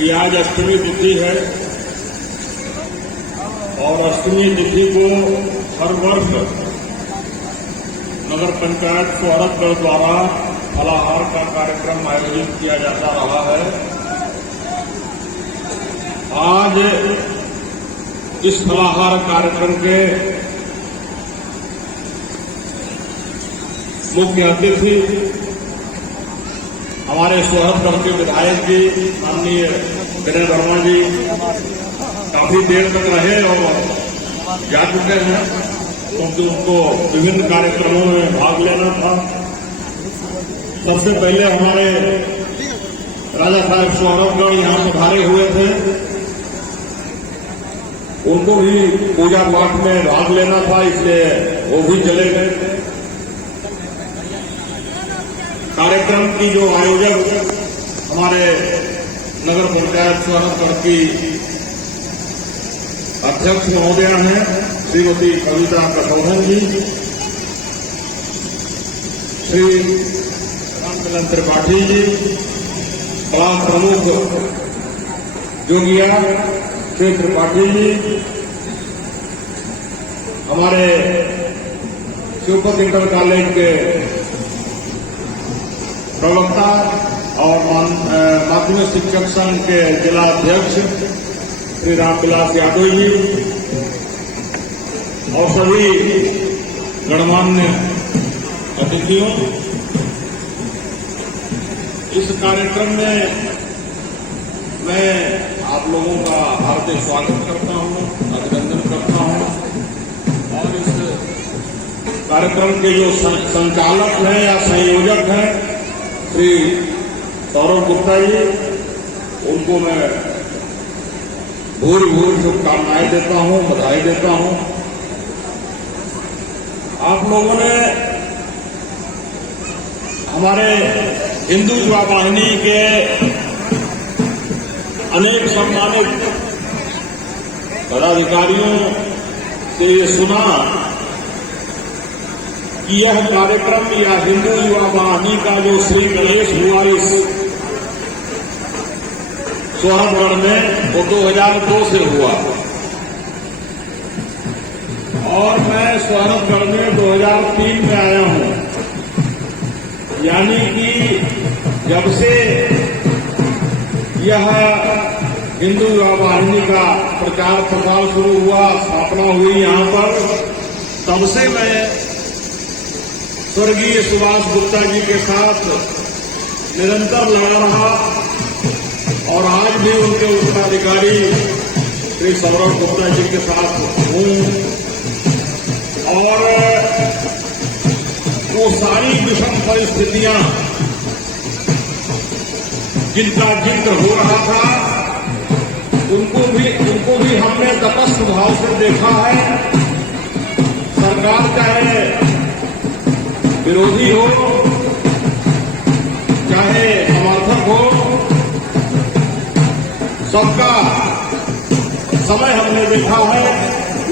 कि आज अष्टमी तिथि है और अष्टमी तिथि को हर वर्ष नगर पंचायत सोहरतगढ़ द्वारा फलाहार का कार्यक्रम आयोजित किया जाता रहा है। आज इस फलाहार कार्यक्रम के मुख्य अतिथि हमारे सोहरतगढ़ के विधायक जी माननीय विनय वर्मा जी काफी देर तक रहे और जा चुके हैं, क्योंकि उनको विभिन्न कार्यक्रमों में भाग लेना था। सबसे पहले हमारे राजा साहब सोहरतगढ़ यहां पधारे हुए थे, उनको भी पूजा पाठ में भाग लेना था, इसलिए वो भी चले गए। कार्यक्रम की जो आयोजक हमारे नगर पंचायत सोहरतगढ़ की अध्यक्ष महोदया हैं श्रीमती कविता कसौधन जी, श्री रामचंद्र त्रिपाठी जी, ब्लॉक प्रमुख जोगिया श्री त्रिपाठी जी, हमारे शिवपत इंटर कॉलेज के प्रवक्ता और माध्यमिक शिक्षक संघ के जिला अध्यक्ष श्री रामविलास यादव जी और सभी गणमान्य अतिथियों, इस कार्यक्रम में मैं आप लोगों का हार्दिक स्वागत करता हूं, अभिनंदन करता हूं और इस कार्यक्रम के जो संचालक हैं या संयोजक हैं श्री सौरभ गुप्ता जी, उनको मैं भूरी शुभकामनाएं देता हूं, बधाई देता हूं। आप लोगों ने हमारे हिंदू युवा वाहिनी के अनेक सम्मानित पदाधिकारियों से ये सुना कि यह कार्यक्रम या हिंदू युवा वाहिनी का जो श्री गणेश हुआ इस सोहरतगढ़ में वो 2002 से हुआ और मैं सोहरतगढ़ में 2003 में आया हूं, यानी कि जब से यह हिंदू युवा वाहिनी का प्रचार प्रसार शुरू हुआ, स्थापना हुई यहां पर, तब से मैं स्वर्गीय सुभाष गुप्ता जी के साथ निरंतर लड़ रहा और आज भी उनके उत्तराधिकारी श्री सौरभ गुप्ता जी के साथ हूं और वो सारी विषम परिस्थितियां जिनका जिक्र हो रहा था उनको भी हमने तटस्थ भाव से देखा है। सरकार चाहे विरोधी हो चाहे समर्थक हो, सबका समय हमने देखा है।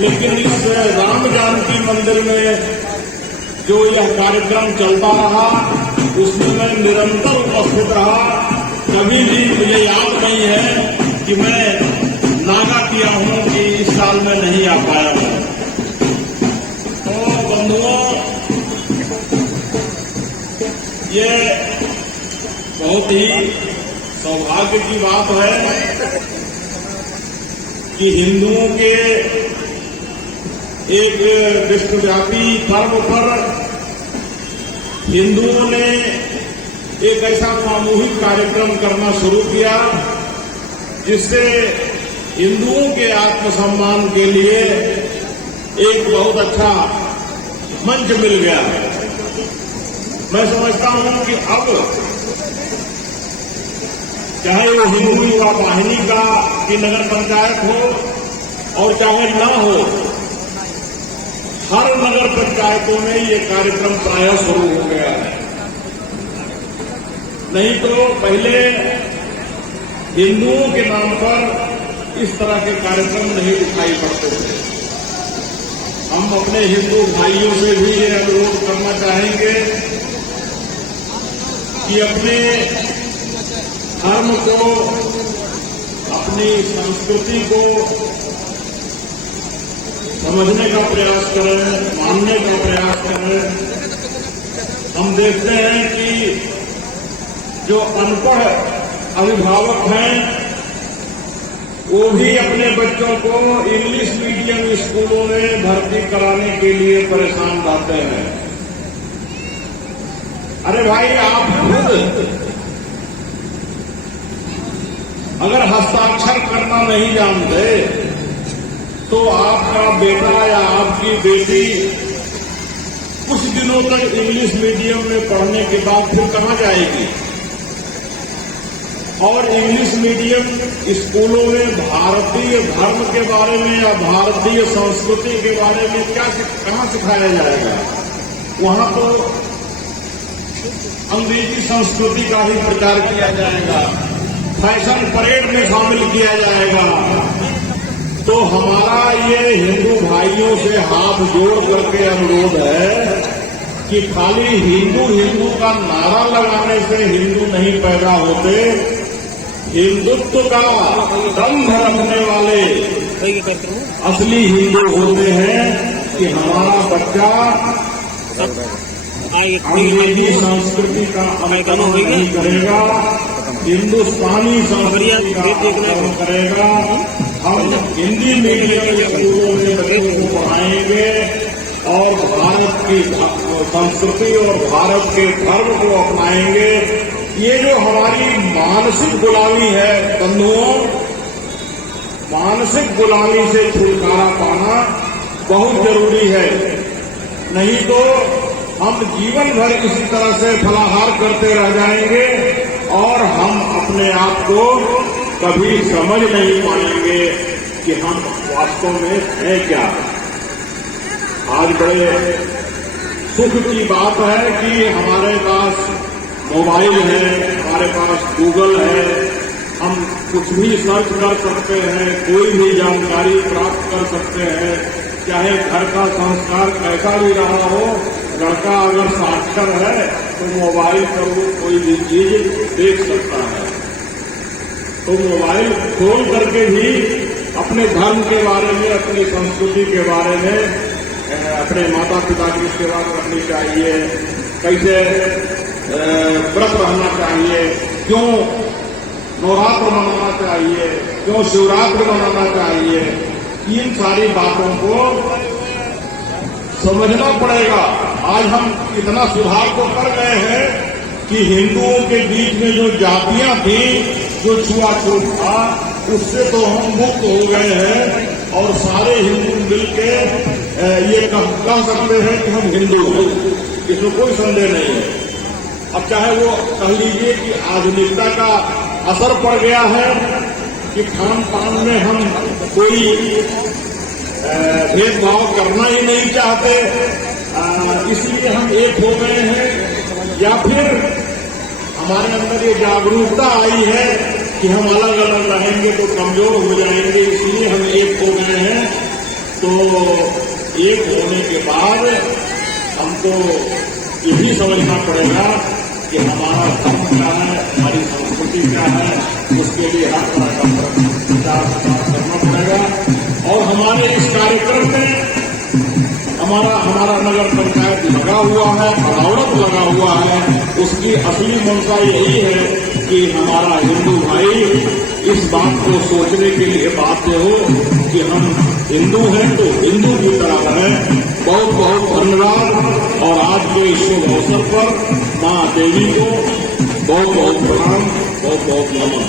लेकिन इस राम जानकी मंदिर में जो यह कार्यक्रम चलता रहा उसमें मैं निरंतर उपस्थित रहा। कभी भी मुझे याद नहीं है कि मैं नागा किया हूं कि इस साल में नहीं आ पाया हूं। तो बंधुओं, ये बहुत ही सौभाग्य की बात है कि हिंदुओं के एक विश्वव्यापी पर्व पर हिंदुओं ने एक ऐसा सामूहिक कार्यक्रम करना शुरू किया जिससे हिंदुओं के आत्मसम्मान के लिए एक बहुत अच्छा मंच मिल गया है। मैं समझता हूं कि अब चाहे वो हिंदू युवा वाहिनी का की नगर पंचायत हो और चाहे न हो, हर नगर पंचायतों में ये कार्यक्रम प्रायः शुरू हो गया है। नहीं तो पहले हिंदुओं के नाम पर इस तरह के कार्यक्रम नहीं दिखाई पड़ते थे। हम अपने हिंदू भाइयों से भी ये अनुरोध करना चाहेंगे कि अपने धर्म को अपनी संस्कृति को समझने का प्रयास करें, मानने का प्रयास करें। हम देखते हैं कि जो अनपढ़ अभिभावक हैं वो भी अपने बच्चों को इंग्लिश मीडियम स्कूलों में भर्ती कराने के लिए परेशान रहते हैं। अरे भाई, आप खुद अगर हस्ताक्षर करना नहीं जानते तो आपका बेटा या आपकी बेटी कुछ दिनों तक इंग्लिश मीडियम में पढ़ने के बाद फिर कहाँ जाएगी? और इंग्लिश मीडियम स्कूलों में भारतीय धर्म के बारे में या भारतीय संस्कृति के बारे में कहाँ सिखाया जाएगा? वहां तो अंग्रेजी संस्कृति का ही प्रचार किया जाएगा, फैशन परेड में शामिल किया जाएगा। तो हमारा ये हिंदू भाइयों से हाथ जोड़ करके अनुरोध है कि खाली हिंदू हिंदू का नारा लगाने से हिंदू नहीं पैदा होते। हिंदुत्व का दंभ रखने वाले असली हिंदू होते हैं कि हमारा बच्चा अंग्रेजी संस्कृति का अनुकरण नहीं करेगा, हिंदुस्तानी संस्कृति का अनुकरण करेगा। हम हिंदी मीडियम स्कूलों में बच्चों को पढ़ाएंगे और भारत की संस्कृति और भारत के धर्म को अपनाएंगे। ये जो हमारी मानसिक गुलामी है बंधुओं, मानसिक गुलामी से छुटकारा पाना बहुत जरूरी है। नहीं तो हम जीवन भर इसी तरह से फलाहार करते रह जाएंगे और हम अपने आप को कभी समझ नहीं पाएंगे कि हम वास्तव में हैं क्या। आज बड़े सुख की बात है कि हमारे पास मोबाइल है, हमारे पास गूगल है, हम कुछ भी सर्च कर सकते हैं, कोई भी जानकारी प्राप्त कर सकते हैं। चाहे घर का संस्कार कैसा भी रहा हो, लड़का अगर साक्षर है तो मोबाइल पर वो कोई भी चीज देख सकता है। तो मोबाइल खोल करके भी अपने धर्म के बारे में, अपनी संस्कृति के बारे में, अपने माता पिता की सेवा करनी चाहिए, कैसे व्रत रहना चाहिए, क्यों नवरात्र मनाना चाहिए, क्यों शिवरात्रि मनाना चाहिए, इन सारी बातों को समझना पड़ेगा। आज हम इतना सुधार तो कर गए हैं कि हिंदुओं के बीच में जो जातियां थी, जो छुआछूत था, उससे तो हम मुक्त हो गए हैं और सारे हिंदू मिलके ये कह सकते हैं कि हम हिंदू हैं। इसमें कोई संदेह नहीं है। अब चाहे वो कह लीजिए कि आधुनिकता का असर पड़ गया है कि खान पान में हम कोई भेदभाव करना ही नहीं चाहते, इसलिए हम एक हो गए हैं, या फिर हमारे अंदर ये जागरूकता आई है कि हम अलग अलग रहेंगे तो कमजोर हो जाएंगे, इसलिए हम एक हो गए हैं। तो एक होने के बाद हमको यही समझना पड़ेगा कि हमारा धर्म क्या है, हमारी संस्कृति क्या है, उसके लिए हर तरह का प्रचार करना पड़ेगा। और हमारे इस कार्यक्रम में हमारा नगर पंचायत लगा हुआ है, अदालत लगा हुआ है, उसकी असली मंशा यही है कि हमारा हिंदू भाई इस बात को सोचने के लिए बाध्य हो कि हम हिंदू हैं तो हिंदू की तरह रहें। बहुत बहुत धन्यवाद। और आज के इस शुभ अवसर पर माँ देवी को बहुत बहुत प्रणाम, बहुत बहुत नमन।